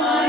é.